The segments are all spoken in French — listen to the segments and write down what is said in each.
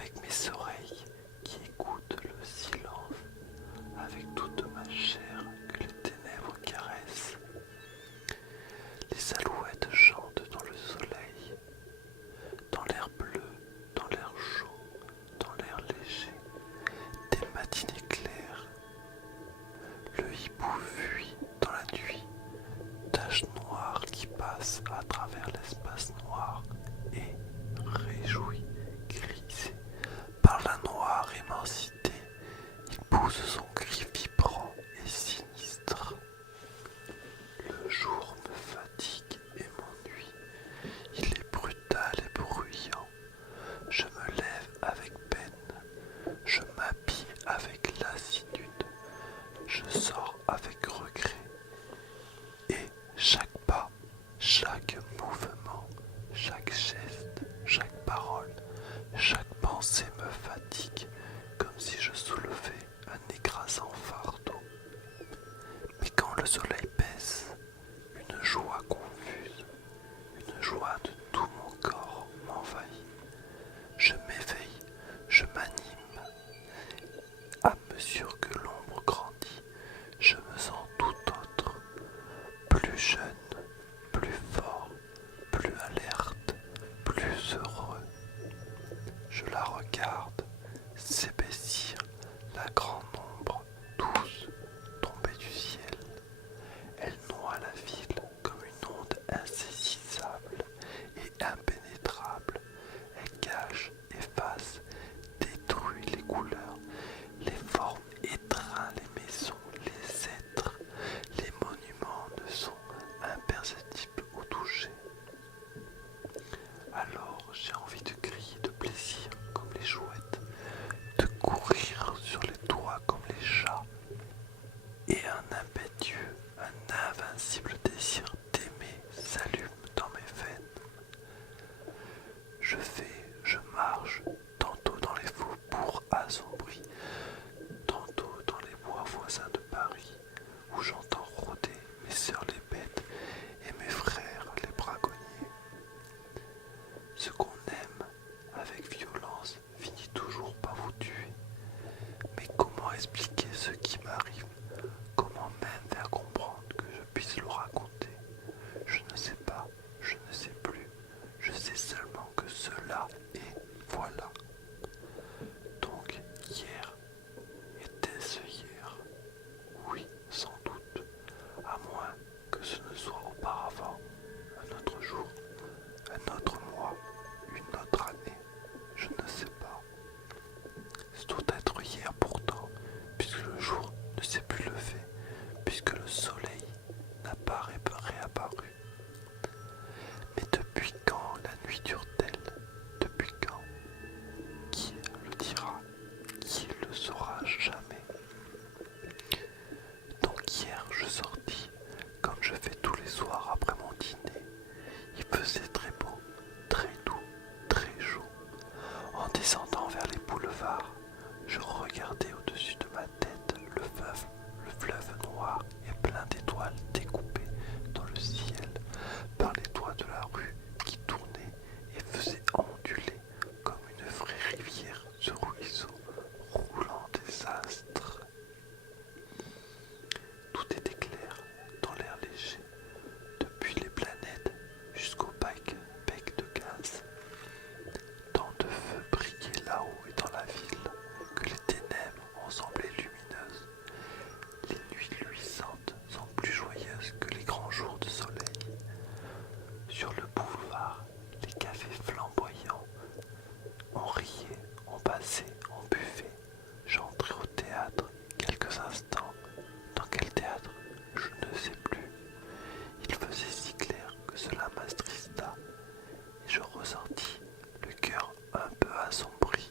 avec mes oreilles qui écoutent le silence, avec toute ma chair que les ténèbres caressent. Les alouettes chantent dans le soleil, dans l'air bleu, dans l'air chaud, dans l'air léger, des matinées claires. Le hibou fuit dans la nuit, tache noire qui passe à travers l'espace noir et réjoui, grisé par la noire immensité, il pousse son cri vibrant et sinistre. Le jour me fatigue et m'ennuie, il est brutal et bruyant. Je me lève avec peine, je m'habille avec lassitude, je sors avec regret. Et chaque pas, chaque mouvement, chaque geste, chaque parole, chaque pensée me fatigue comme si je soulevais un écrasant fardeau. Mais quand le soleil baisse, une joie confuse, une joie de tout mon corps m'envahit. Je m'éveille, je m'anime. À mesure que l'ombre grandit, je me sens tout autre, plus jeune, plus fort, plus alerte, plus heureux. Je la regarde s'épaissir, la grande ombre douce tomber du ciel. Elle noie la ville comme une onde insaisissable et impénétrable. Elle cache, efface, détruit les couleurs, les formes, étreint les maisons, les êtres. Les monuments ne sont imperceptibles au toucher. Alors j'ai envie de crier de plaisir comme les chouettes, de courir sur les toits comme les chats, et un impétueux, un invincible désir d'aimer s'allume dans mes veines. Je marche, tantôt dans les faubourgs assombris, tantôt dans les bois voisins de Paris, où j'entends rôder mes sœurs les bêtes et mes frères les braconniers. Ce qu'on aime avec violence finit toujours par vous tuer. Mais comment expliquer ce qui m'arrive? Comment même faire comprendre que je puisse le raconter? Je ne sais pas, je ne sais plus. Je sais seulement que cela est voilà. Donc hier, était-ce hier? Oui, sans doute, à moins que ce ne soit auparavant, un autre jour, un autre mois, une autre année, je ne sais pas. Ce doit être hier pourtant, puisque le jour ne s'est plus levé, puisque le soleil n'a pas réapparu. Mais depuis quand la nuit dure-t-elle? Depuis quand? Qui le dira? Qui le saura jamais? Donc hier je sortis, comme je fais tous les soirs après mon dîner. Il faisait très beau, très doux, très chaud. En descendant vers les boulevards, je regardais au-dessus de ma tête le fleuve noir et plein d'étoiles découpées dans le ciel par les toits de la rue qui tournaient et faisaient onduler comme une vraie rivière ce ruisseau roulant des astres. Tout était clair dans l'air léger, depuis les planètes jusqu'au bec de gaz. Tant de feux brillaient là-haut et dans la ville que les ténèbres ont semblé lumineuses. Les nuits luisantes sont plus joyeuses que les grands jours de soleil. Sur le boulevard, les cafés flamboyants. On riait, on passait, on buvait. J'entrais au théâtre quelques instants. Dans quel théâtre? Je ne sais plus. Il faisait si clair que cela m'attrista et je ressortis, le cœur un peu assombri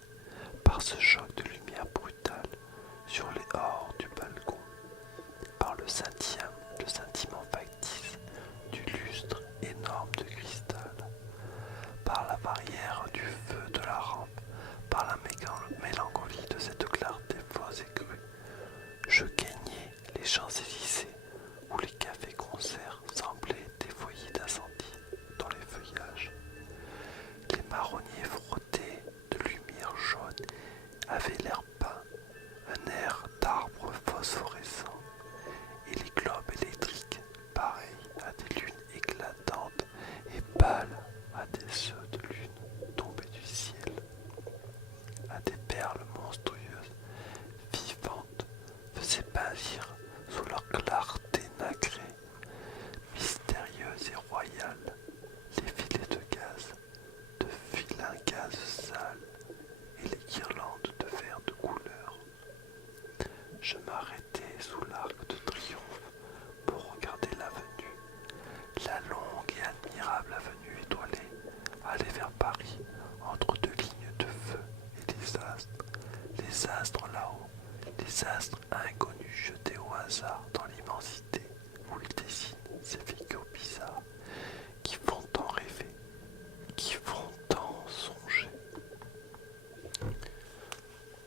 par ce choc de lumière brutale sur les ors du balcon, par le scintillement factice du lustre énorme de cristal, par la barrière du feu de la rampe, par la mélancolie de cette clarté fausse et crue. Je gagnais les Champs-Élysées où les cafés-concerts semblaient des foyers d'incendie dans les feuillages. Les marronniers frottaient de lumière jaune avait l'air peint, un air d'arbre phosphorescent, et les globes électriques, pareils à des lunes éclatantes et pâles à des œufs de lune tombés du ciel, à des perles monstrueuses, vivantes, faisaient pâlir sous leur clarté nacrée, mystérieuse et royale, les filets de vilains gaz sales et les guirlandes de verre de couleur. Je m'arrêtai sous l'arc de triomphe pour regarder l'avenue, la longue et admirable avenue étoilée allait vers Paris entre deux lignes de feu et les astres là-haut, les astres inconnus jetés au hasard dans l'immensité où ils dessinent ces figures bizarres qui font tant rêver, qui font tant songer.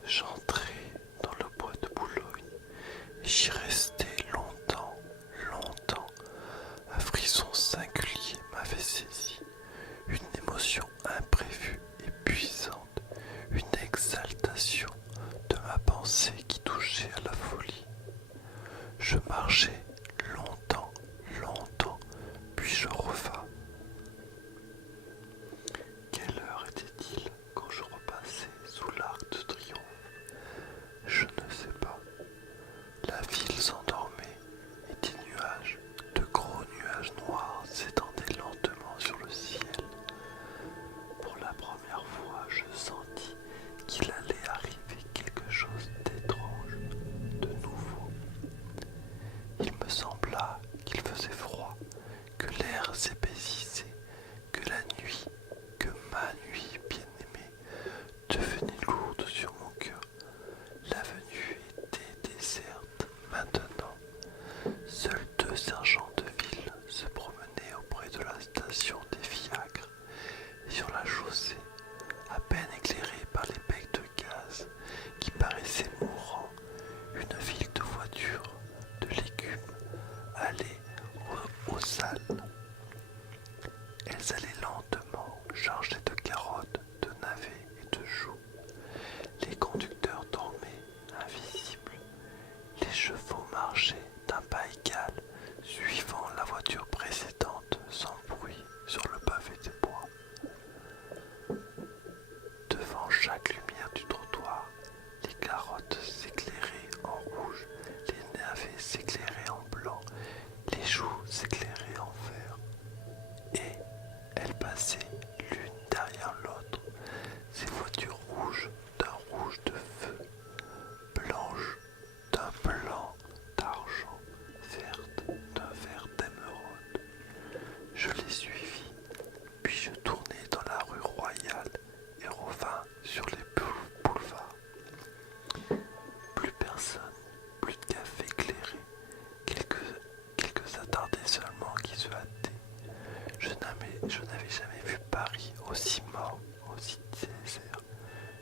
J'entrai dans le bois de Boulogne et j'y restai longtemps, longtemps. Un frisson singulier m'avait saisi, une émotion imprévue et puissante, une exaltation de ma pensée qui touchait à la folie. Je marchai longtemps, longtemps, puis je revins. Quelle heure était-il quand je repassai sous l'arc de triomphe? Je ne sais pas. La ville s'endormait et des nuages, de gros nuages noirs, s'étendaient lentement sur le ciel. Pour la première fois, je sentis qu'il allait arriver quelque chose d'étrange, de nouveau. Il me sembla qu'il faisait froid, que l'air s'épaississait, que la nuit, que ma nuit bien-aimée, devenait lourde sur mon cœur. L'avenue était déserte maintenant. Seuls deux sergents de ville se promenaient auprès de la station des fiacres et sur la chaussée, à peine éclairée par les becs de gaz qui paraissaient mourants. Une ville de voitures, de légumes allait aux salles. Elles allaient lentement, chargées de carottes, de navets et de choux. Les conducteurs dormaient, invisibles. Les chevaux marchaient d'un pas égal, suivant la voiture précédente sans bruit sur le pavé des bois. Devant chaque lumière du trottoir, les carottes s'éclairaient en rouge, les navets s'éclairaient en blanc, les choux s'éclairaient en vert. Et elles passaient l'une derrière l'autre, ces voitures rouges d'un rouge de feu, blanches d'un blanc d'argent, vertes d'un vert d'émeraude. Je les suivis, puis je tournai dans la rue Royale et revins sur les boulevards. Plus personne, plus de café éclairé, quelques attardés seulement qui se hâtaient. Je n'avais jamais vu Paris aussi mort, aussi désert.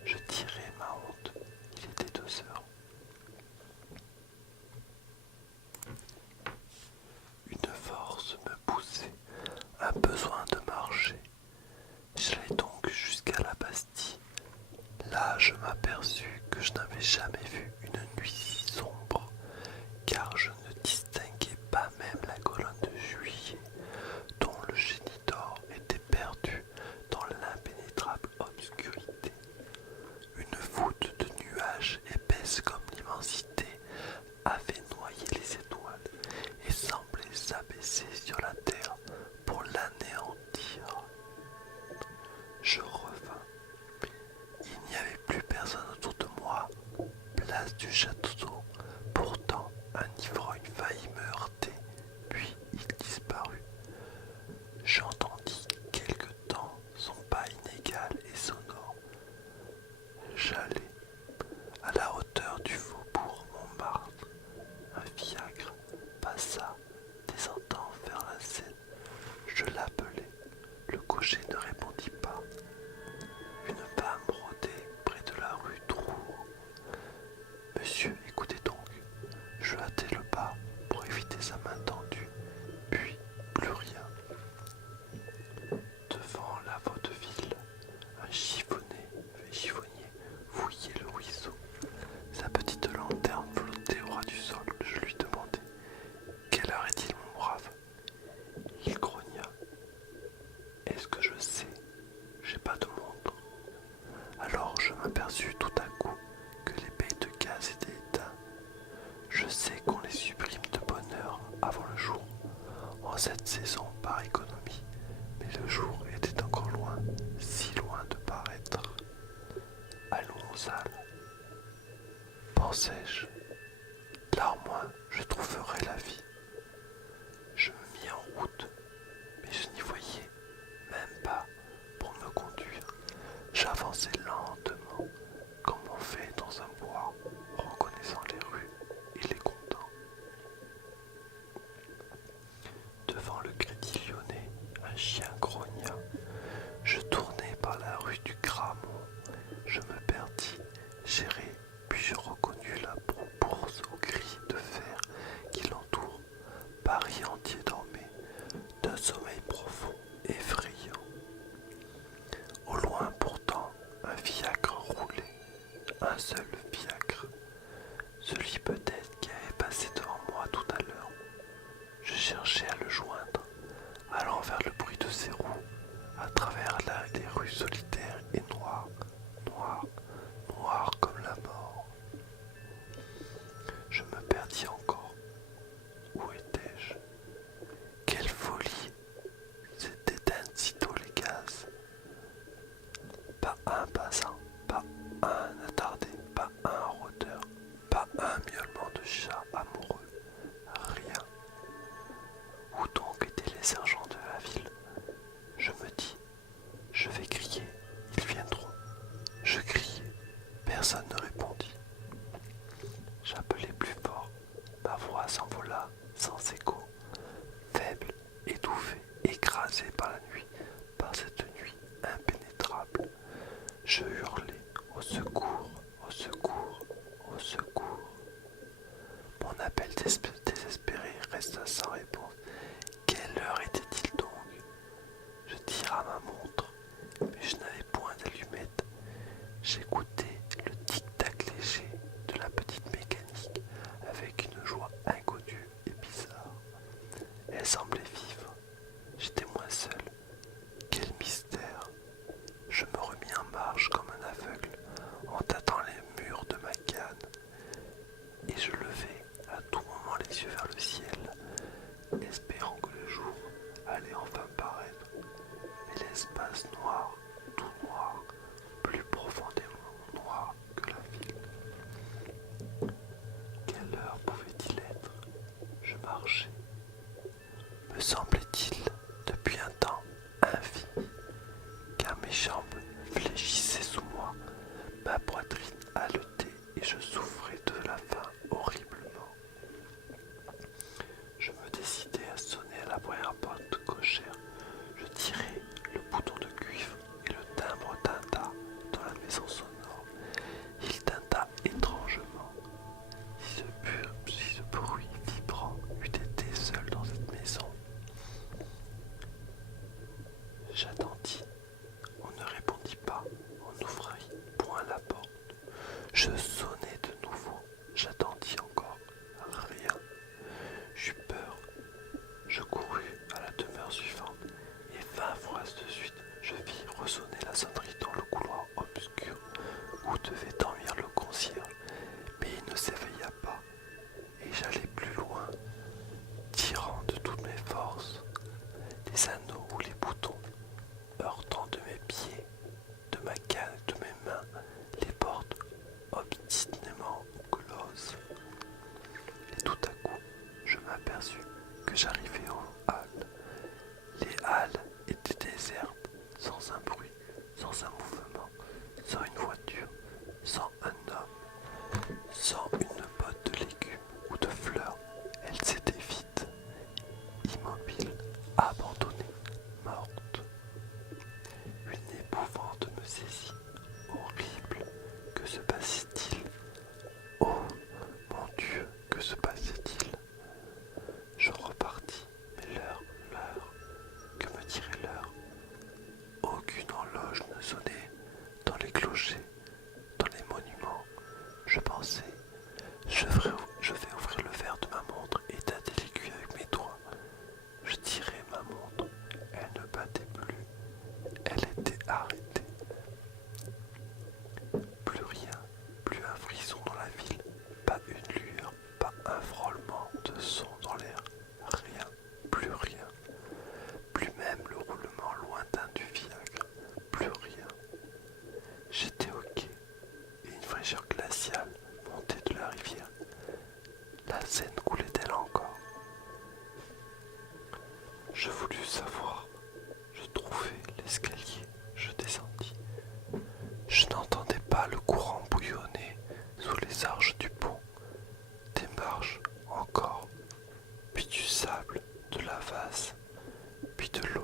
Je tirai ma honte. Il était 2 heures. Une force me poussait, un besoin de marcher. J'allai donc jusqu'à la Bastille. Là, je m'aperçus que je n'avais jamais vu une nuit si sombre, car je ne distinguais pas même la colonne de Juillet, dont le génie d'or était perdu dans l'impénétrable obscurité. Une voûte de nuages épaisse comme l'immensité avait noyé les étoiles et semblait s'abaisser sur la terre pour l'anéantir. Je revins. Il n'y avait plus personne autour de moi. Place du château. Pourtant, un ivrogne faillit me heurter, puis il disparut. J'entendis quelque temps son pas inégal et sonore. J'allais à la hauteur du faubourg Montmartre. Un fiacre passa, descendant vers la Seine. Je l'appelai. Le cocher ne répondit pas. Une femme rôdait près de la rue Drouot. Monsieur, écoutez donc. Je hâtai le pas pour éviter sa main tendue, puis plus rien. Devant la vaudeville, un chiffonnier fouillait m'aperçus tout à coup que les baies de gaz étaient éteintes. Je sais qu'on les supprime de bonne heure avant le jour, en cette saison par économie, mais le jour était encore loin, si loin de paraître. Allons aux salles, pensai-je. Là au moins je trouverai la vie. Je me mis en route, mais je n'y voyais même pas pour me conduire. J'avançais lentement, comme on fait dans un bois, reconnaissant les rues et les comptants. Devant le Crédit Lyonnais, un chien grogna. Je tournai par la rue du Grammont. Je me perdis, j'errai, puis je reconnus la bourse aux grilles de fer qui l'entoure. Paris entier dormait d'un sommeil profond, effrayant. Au loin pourtant, un fiacre roulait, un seul fiacre, celui peut-être qui avait passé devant moi tout à l'heure. Je cherchais à le joindre, allant vers le bruit de ses roues, à travers les rues solitaires et noires, noires, noires comme la mort. Je me perdis encore. Où étais-je? Quelle folie! S'éteignent sitôt les gaz. Pas un passant, pas un attardé, pas un rôdeur, pas un miaulement de chat amoureux. Rien. Où donc étaient les sergents de la ville? Je me dis, je vais crier, ils viendront. Je criai, personne ne répondit. J'appelai plus fort, ma voix s'envola sans écho, faible, étouffée, écrasée par la nuit, par cette nuit impénétrable. Je hurlai, au secours, au secours, au secours. Mon appel désespéré resta sans réponse. Quelle heure était-il donc? Je tira ma montre, mais je n'avais point d'allumette. J'écoutais le tic-tac léger de la petite mécanique avec une joie inconnue et bizarre. Elle semblait vivre. J'étais moins seul. Quel mystère! Je me remis en marche comme un aveugle en tâtant les murs de ma canne et je levai à tout moment les yeux vers le ciel, espérant que le jour allait enfin paraître. Mais l'espace noir, tout noir, plus profondément noir que la ville. Quelle heure pouvait-il être? Je marchais. Me semblait-il depuis un temps infini, car mes jambes fléchissaient sous moi, ma poitrine haletait et je souffrais de la faim horriblement. Je me décidai à sonner à la première porte cochère. Je tirai le bouton de cuivre et le timbre tinta dans la maison sonore. Il tinta étrangement. Si ce bruit vibrant eût été seul dans cette maison. J'attendis. On ne répondit pas. On n'ouvrit point la porte. Je sonnai de nouveau. J'attendis encore. Rien. J'eus peur. Je courus à la demeure suivante et 20 fois de suite je vis ressonner la sonnerie dans le couloir obscur où devait dormir le concierge, mais il ne s'éveilla pas et j'allais plus loin, tirant de toutes mes forces, les anneaux ou les boutons, heurtant de mes pieds, de ma canne et de mes mains, les portes obstinément closes. Et tout à coup, je m'aperçus que j'arrivais aux halles. Les halles étaient désertes, sans un bruit, sans un mouvement, sans une voiture, sans un homme, sans une botte de légumes ou de fleurs. Elles étaient vides, immobiles, abandonnées, mortes. Une épouvante me saisit, horrible. Que se passait-il? Oh, mon Dieu, que se passait-il? Je repartis, mais l'heure, que me dirait l'heure? Aucune horloge ne sonnait dans les clochers, dans les monuments. Je pensais, je vais ouvrir le verre de ma montre et tâter l'aiguille avec mes doigts. Je tirai ma montre, elle ne battait plus, elle était arrêtée. Plus un frôlement de son dans l'air. Rien, plus rien, plus même le roulement lointain du fiacre, plus rien. J'étais au quai et une fraîcheur glaciale montait de la rivière. La Seine coulait-elle encore? Je voulus savoir. Je trouvai l'escalier, je descendis. Je n'entendais pas le courant bouillonner sous les arches du pont. Des marches encore, puis du sable, de la vase, puis de l'eau.